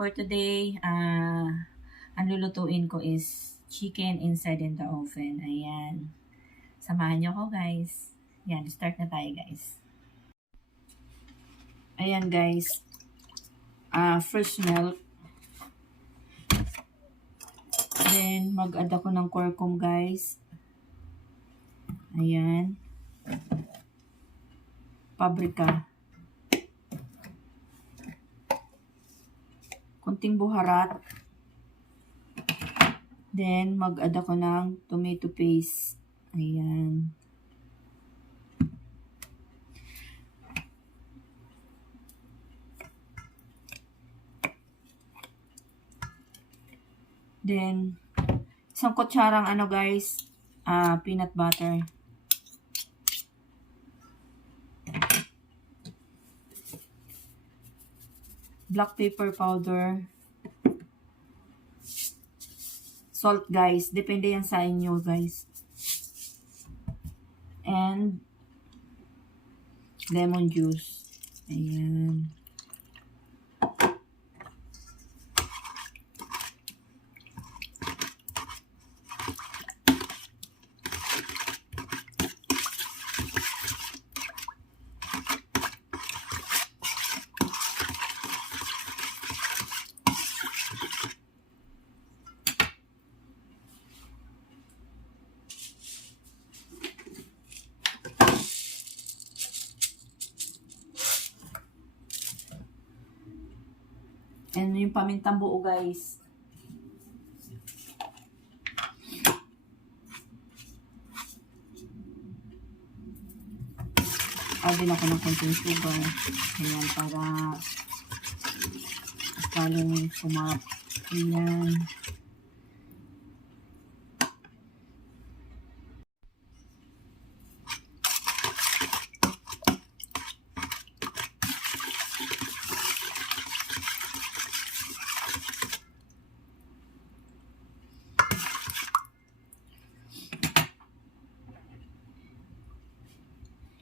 for today, ang lulutuin ko is chicken inside in the oven. Ayan. Samahan nyo ko guys. Ayan, start na tayo guys. Ayan guys. Fresh milk. Then, mag-add ako ng curcum guys. Ayan. Paprika. Kunting buharat. Then, mag-add ako ng tomato paste. Ayan. Then, isang kutsarang guys, peanut butter. Black pepper powder. Salt guys, depende yan sa inyo guys. And lemon juice. Ayan. And yung pamintang buo guys. Add din ako ng konting sugar. Ayan, para lalong sumarap. Ayan.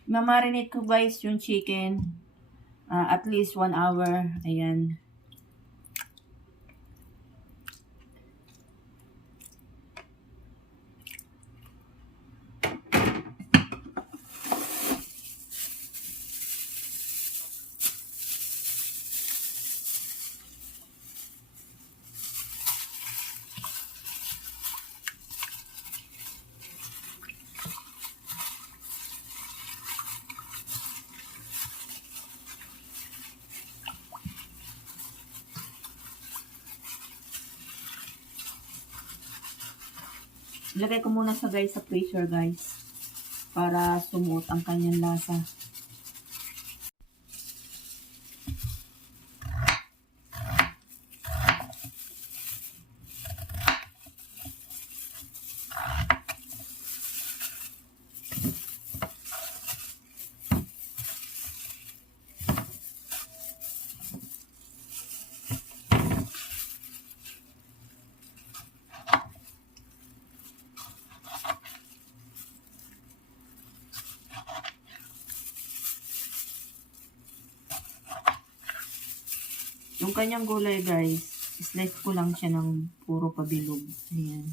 Mamarinate ko guys yung chicken at least 1 hour. Ayan. Ilagay ko muna sa freezer guys para sumuot ang kanyang lasa. Yung kanyang gulay guys, slice ko lang siya ng puro pabilog. Ayan.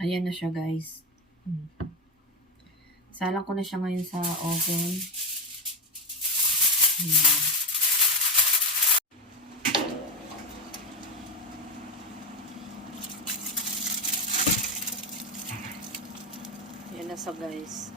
Ayan na siya, guys. Salang ko na siya ngayon sa oven. Ayan. Ayan na siya, guys.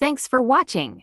Thanks for watching.